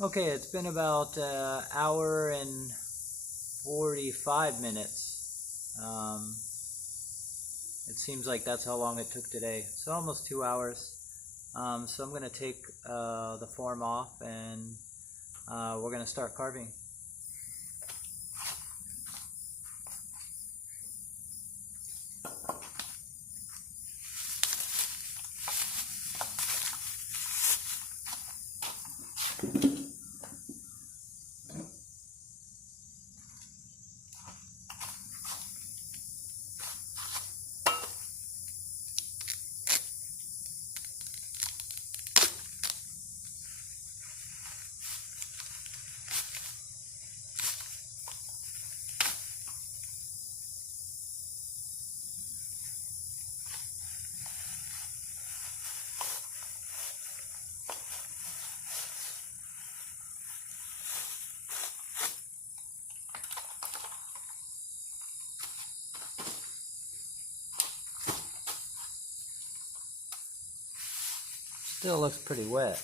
Okay, it's been about an hour and 45 minutes. It seems like that's how long it took today. So almost 2 hours. So I'm going to take the form off and we're going to start carving. Still looks pretty wet.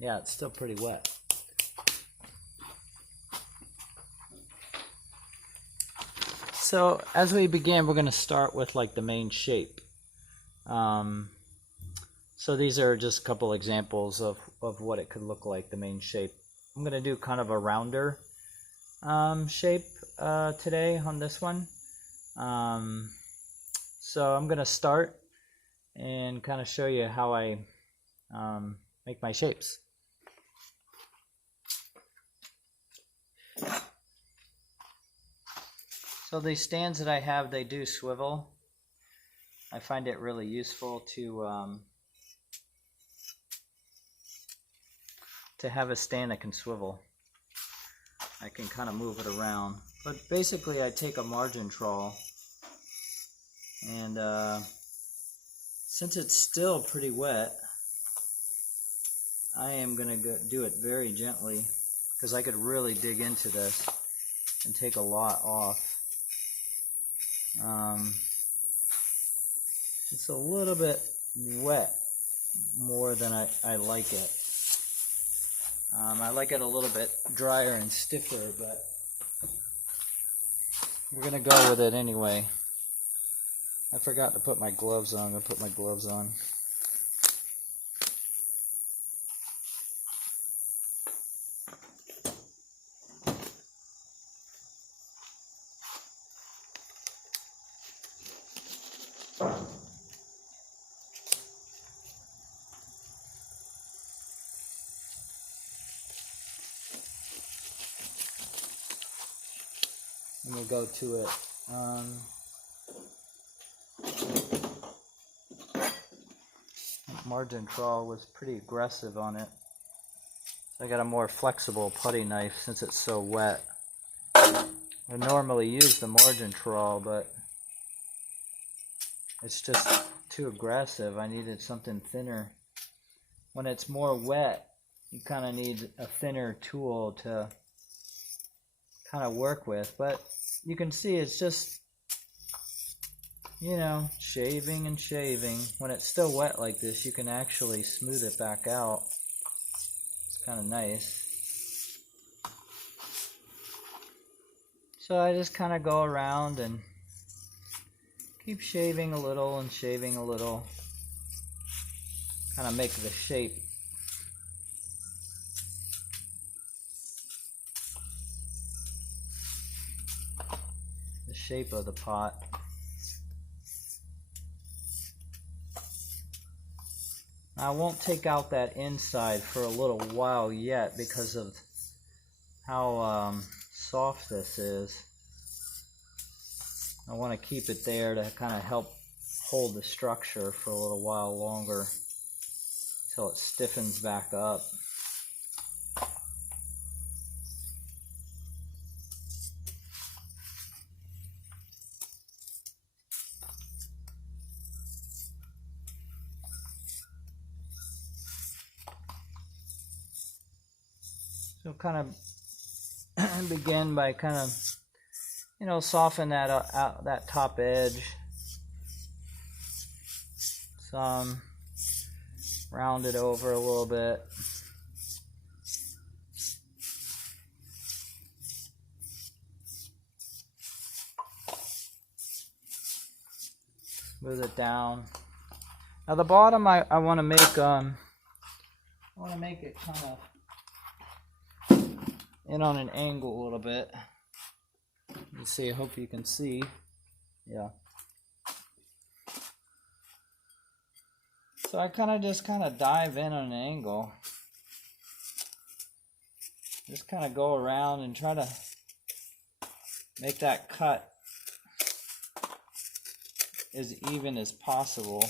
Yeah, it's still pretty wet. So as we begin, we're going to start with like the main shape. So these are just a couple examples of what it could look like, the main shape. I'm going to do kind of a rounder shape today on this one. So I'm going to start and kind of show you how I make my shapes. So these stands that I have, they do swivel. I find it really useful to have a stand that can swivel. I can kind of move it around. But basically I take a margin trawl and since it's still pretty wet, I am going to do it very gently because I could really dig into this and take a lot off. It's a little bit wet more than I like it. I like it a little bit drier and stiffer, but we're going to go with it anyway. I forgot to put my gloves on. I'm going to put my gloves on. And we'll go to it. Margin trawl was pretty aggressive on it. So I got a more flexible putty knife since it's so wet. I normally use the margin trawl, but it's just too aggressive. I needed something thinner. When it's more wet, you kind of need a thinner tool to kind of work with, but you can see it's just, you know, shaving and shaving. When it's still wet like this, you can actually smooth it back out. It's kind of nice. So I just kind of go around and keep shaving a little and shaving a little, kind of make the shape. The shape of the pot. I won't take out that inside for a little while yet because of how soft this is. I want to keep it there to kind of help hold the structure for a little while longer until it stiffens back up. So kind of begin by kind of, soften that out, that top edge some, round it over a little bit. Smooth it down. Now the bottom, I want to make it kind of in on an angle a little bit. You see, I hope you can see. Yeah. So I just dive in on an angle. Just kind of go around and try to make that cut as even as possible.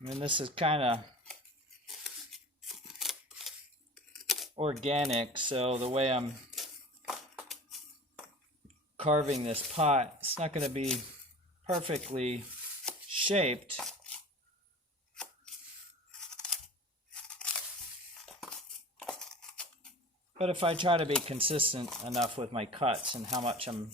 I mean, this is kind of organic, so the way I'm carving this pot, it's not going to be perfectly shaped. But if I try to be consistent enough with my cuts and how much I'm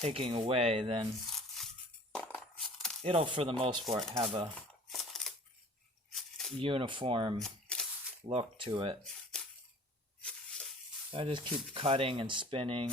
taking away, then it'll, for the most part, have a uniform look to it. So I just keep cutting and spinning.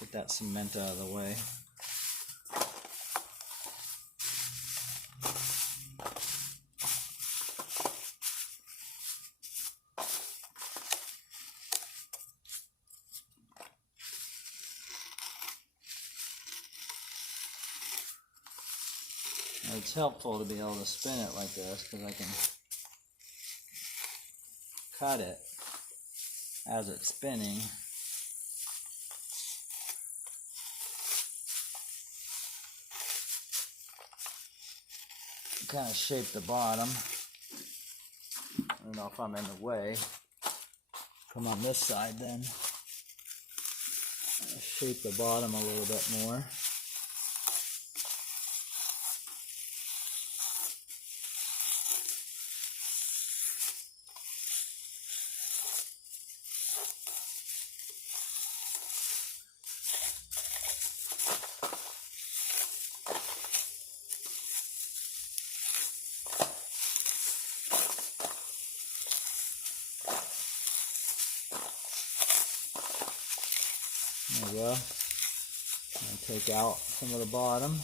Get that cement out of the way. It's helpful to be able to spin it like this because I can cut it as it's spinning. Kind of shape the bottom. I don't know if I'm in the way. Come on this side then. Shape the bottom a little bit more. There we go. And take out some of the bottom.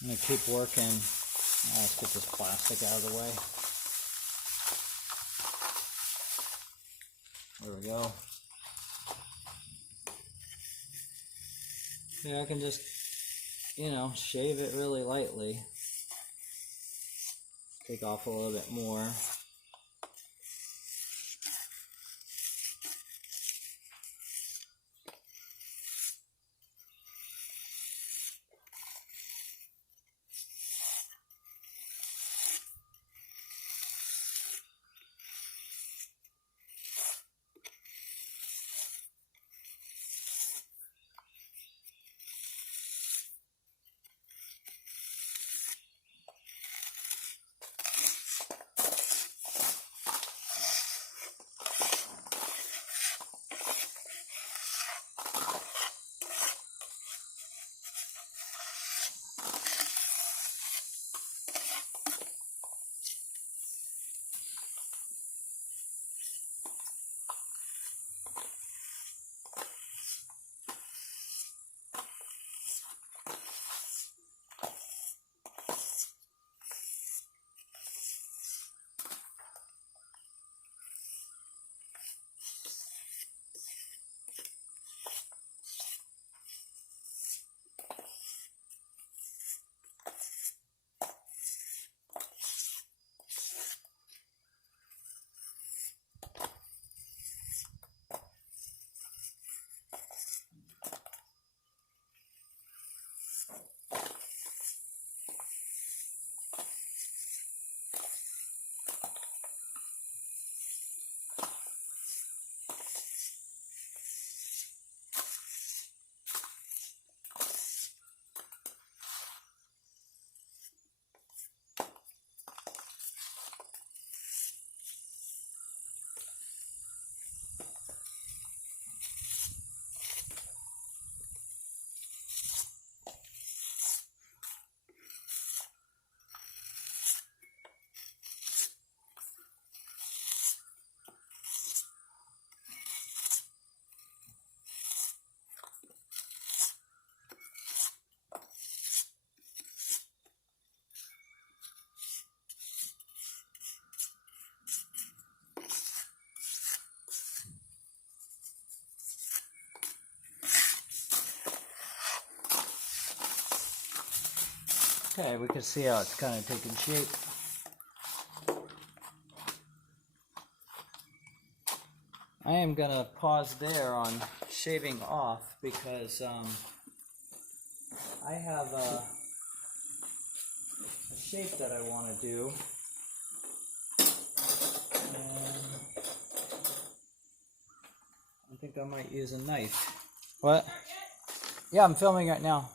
I'm going to keep working. Let's get this plastic out of the way. There we go. Yeah, I can just, shave it really lightly. Take off a little bit more. Okay, we can see how it's kind of taking shape. I am going to pause there on shaving off because I have a shape that I want to do. And I think I might use a knife. What? Yeah, I'm filming right now.